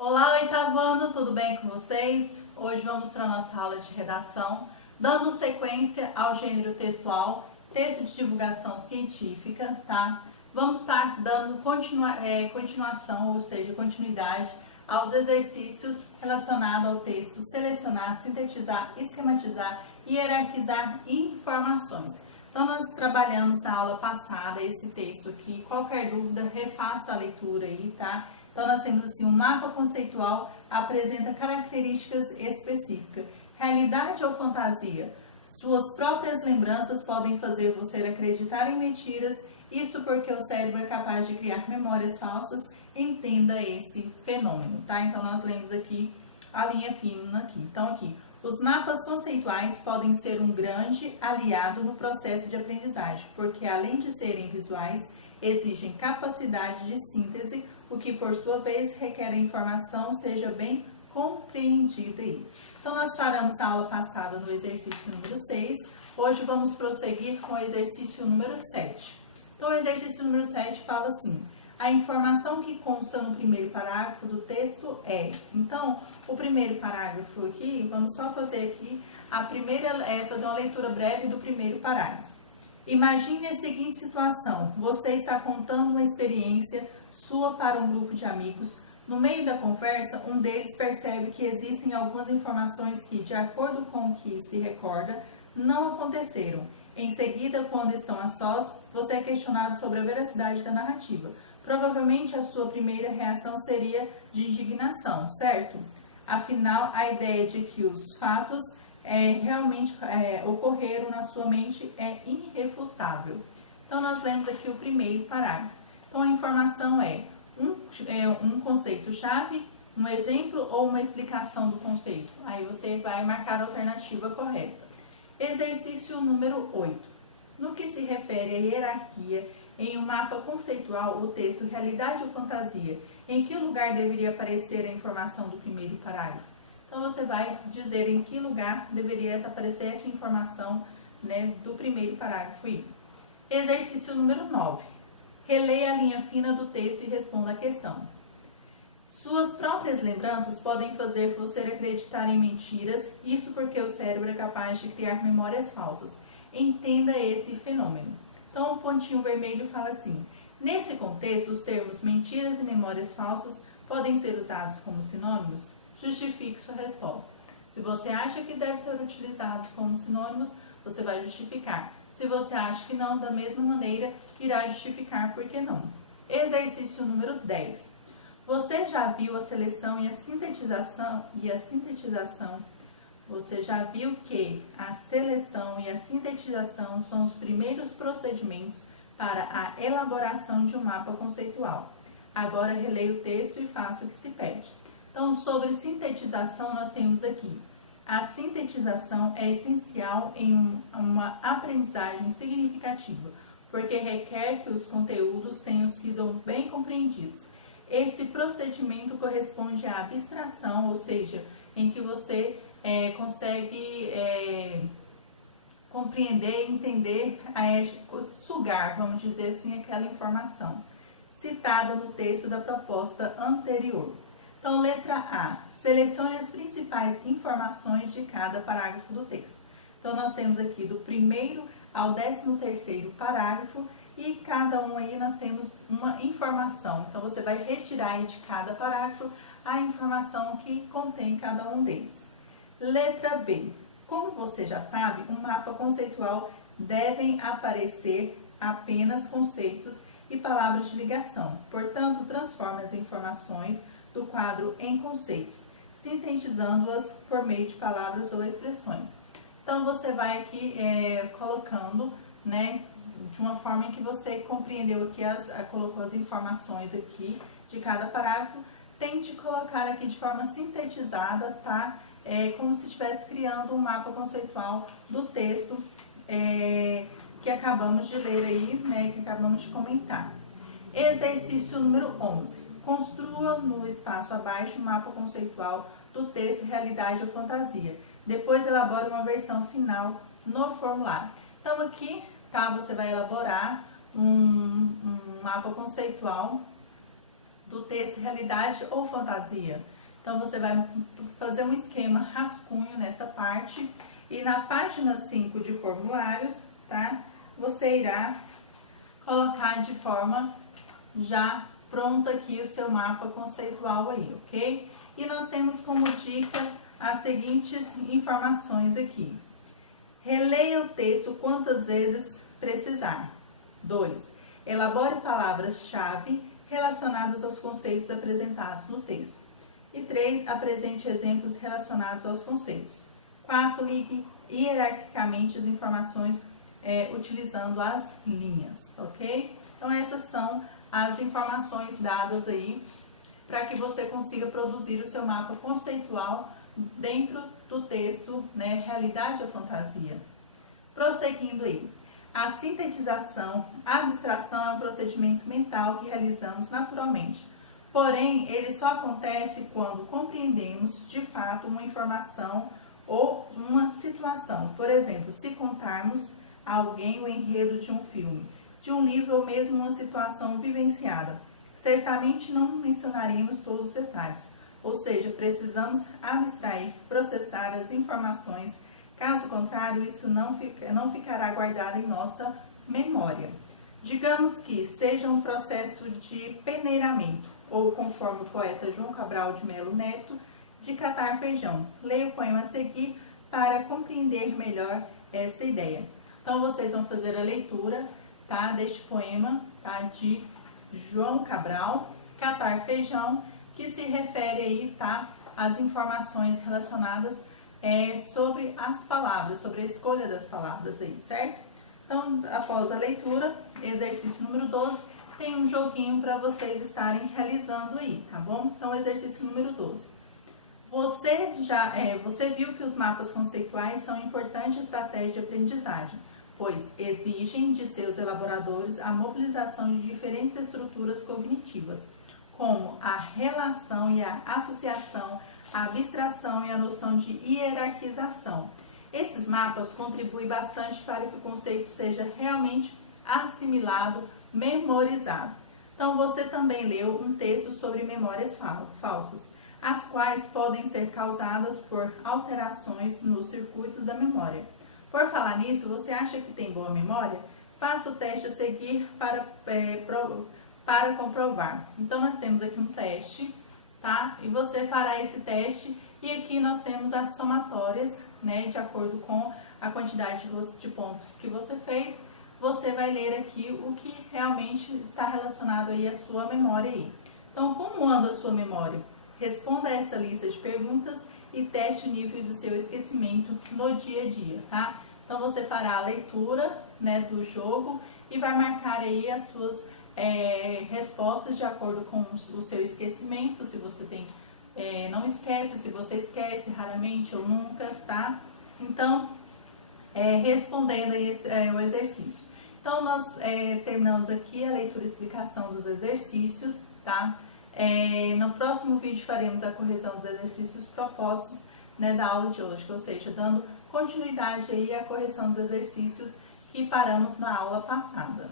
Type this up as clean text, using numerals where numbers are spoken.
Olá, oitavano, tudo bem com vocês? Hoje vamos para a nossa aula de redação, dando sequência ao gênero textual, texto de divulgação científica, tá? Vamos estar dando continuação, ou seja, continuidade aos exercícios relacionados ao texto selecionar, sintetizar, esquematizar e hierarquizar informações. Então, nós trabalhamos na aula passada esse texto aqui. Qualquer dúvida, refaça a leitura aí, tá? Então, nós temos assim, um mapa conceitual apresenta características específicas. Realidade ou fantasia? Suas próprias lembranças podem fazer você acreditar em mentiras, isso porque o cérebro é capaz de criar memórias falsas. Entenda esse fenômeno, tá? Então, nós lemos aqui a linha fina aqui. Então, aqui, os mapas conceituais podem ser um grande aliado no processo de aprendizagem, porque além de serem visuais, exigem capacidade de síntese, o que por sua vez requer a informação seja bem compreendida. Então nós paramos na aula passada no exercício número 6, hoje vamos prosseguir com o exercício número 7. Então o exercício número 7 fala assim: a informação que consta no primeiro parágrafo do texto é. Então, o primeiro parágrafo aqui, vamos só fazer aqui, fazer uma leitura breve do primeiro parágrafo. Imagine a seguinte situação: você está contando uma experiência sua para um grupo de amigos. No meio da conversa, um deles percebe que existem algumas informações que, de acordo com o que se recorda, não aconteceram. Em seguida, quando estão a sós, você é questionado sobre a veracidade da narrativa. Provavelmente a sua primeira reação seria de indignação, certo? Afinal, a ideia de que os fatos realmente ocorreram na sua mente é irrefutável. Então, nós lemos aqui o primeiro parágrafo. Então, a informação é um conceito-chave, um exemplo ou uma explicação do conceito. Aí você vai marcar a alternativa correta. Exercício número 8. No que se refere à hierarquia, em um mapa conceitual, o texto realidade ou fantasia, em que lugar deveria aparecer a informação do primeiro parágrafo? Então, você vai dizer em que lugar deveria aparecer essa informação, né, do primeiro parágrafo. Exercício número 9. Releia a linha fina do texto e responda a questão. Suas próprias lembranças podem fazer você acreditar em mentiras, isso porque o cérebro é capaz de criar memórias falsas. Entenda esse fenômeno. Então, o pontinho vermelho fala assim: nesse contexto, os termos mentiras e memórias falsas podem ser usados como sinônimos? Justifique sua resposta. Se você acha que deve ser utilizados como sinônimos, você vai justificar. Se você acha que não, da mesma maneira, irá justificar por que não. Exercício número 10. Você já viu a seleção e a sintetização? Você já viu que a seleção e a sintetização são os primeiros procedimentos para a elaboração de um mapa conceitual. Agora releia o texto e faça o que se pede. Então, sobre sintetização, nós temos aqui: a sintetização é essencial em uma aprendizagem significativa, porque requer que os conteúdos tenham sido bem compreendidos. Esse procedimento corresponde à abstração, ou seja, em que você consegue compreender, entender, sugar, vamos dizer assim, aquela informação citada no texto da proposta anterior. Então, letra A. Selecione as principais informações de cada parágrafo do texto. Então, nós temos aqui do primeiro ao 13º parágrafo e cada um aí nós temos uma informação. Então, você vai retirar aí de cada parágrafo a informação que contém cada um deles. Letra B. Como você já sabe, um mapa conceitual devem aparecer apenas conceitos e palavras de ligação. Portanto, transforme as informações do quadro em conceitos, sintetizando-as por meio de palavras ou expressões. Então, você vai aqui colocando, né, de uma forma em que você compreendeu aqui, colocou as informações aqui de cada parágrafo. Tente colocar aqui de forma sintetizada, tá? Como se estivesse criando um mapa conceitual do texto que acabamos de ler aí, né, que acabamos de comentar. Exercício número 11. Construa no espaço abaixo um mapa conceitual do texto realidade ou fantasia. Depois elabore uma versão final no formulário. Então aqui, tá, você vai elaborar um mapa conceitual do texto realidade ou fantasia. Então você vai fazer um esquema rascunho nesta parte e na página 5 de formulários, tá? Você irá colocar de forma já pronta aqui o seu mapa conceitual aí, ok? E nós temos como dica as seguintes informações aqui. Releia o texto quantas vezes precisar. 2. Elabore palavras-chave relacionadas aos conceitos apresentados no texto. E 3. Apresente exemplos relacionados aos conceitos. 4. Ligue hierarquicamente as informações utilizando as linhas, ok? Então essas são as informações dadas aí para que você consiga produzir o seu mapa conceitual dentro do texto, né, realidade ou fantasia. Prosseguindo aí. A sintetização, a abstração é um procedimento mental que realizamos naturalmente. Porém, ele só acontece quando compreendemos de fato uma informação ou uma situação. Por exemplo, se contarmos a alguém o enredo de um filme, de um livro ou mesmo uma situação vivenciada. Certamente não mencionaremos todos os detalhes, ou seja, precisamos abstrair, processar as informações. Caso contrário, isso não ficará guardado em nossa memória. Digamos que seja um processo de peneiramento, ou conforme o poeta João Cabral de Melo Neto, de catar feijão. Leia o poema a seguir para compreender melhor essa ideia. Então, vocês vão fazer a leitura, tá, deste poema, tá, de João Cabral, Catar Feijão, que se refere aí, tá, às informações relacionadas sobre as palavras, sobre a escolha das palavras aí, certo? Então, após a leitura, exercício número 12, tem um joguinho para vocês estarem realizando aí, tá bom? Então, exercício número 12. Você viu que os mapas conceituais são importante estratégia de aprendizagem, pois exigem de seus elaboradores a mobilização de diferentes estruturas cognitivas, como a relação e a associação, a abstração e a noção de hierarquização. Esses mapas contribuem bastante para que o conceito seja realmente assimilado, memorizado. Então, você também leu um texto sobre memórias falsas, as quais podem ser causadas por alterações nos circuitos da memória. Por falar nisso, você acha que tem boa memória? Faça o teste a seguir para comprovar. Então, nós temos aqui um teste, tá? E você fará esse teste e aqui nós temos as somatórias, né? De acordo com a quantidade de pontos que você fez, você vai ler aqui o que realmente está relacionado aí à sua memória aí. Então, como anda a sua memória? Responda a essa lista de perguntas e teste o nível do seu esquecimento no dia a dia, tá? Então, você fará a leitura, né, do jogo e vai marcar aí as suas respostas de acordo com o seu esquecimento, se você tem, não esquece, se você esquece raramente ou nunca, tá? Então, respondendo aí o exercício. Então, nós terminamos aqui a leitura e explicação dos exercícios, tá? No próximo vídeo faremos a correção dos exercícios propostos, né, da aula de hoje, ou seja, dando continuidade aí à correção dos exercícios que paramos na aula passada.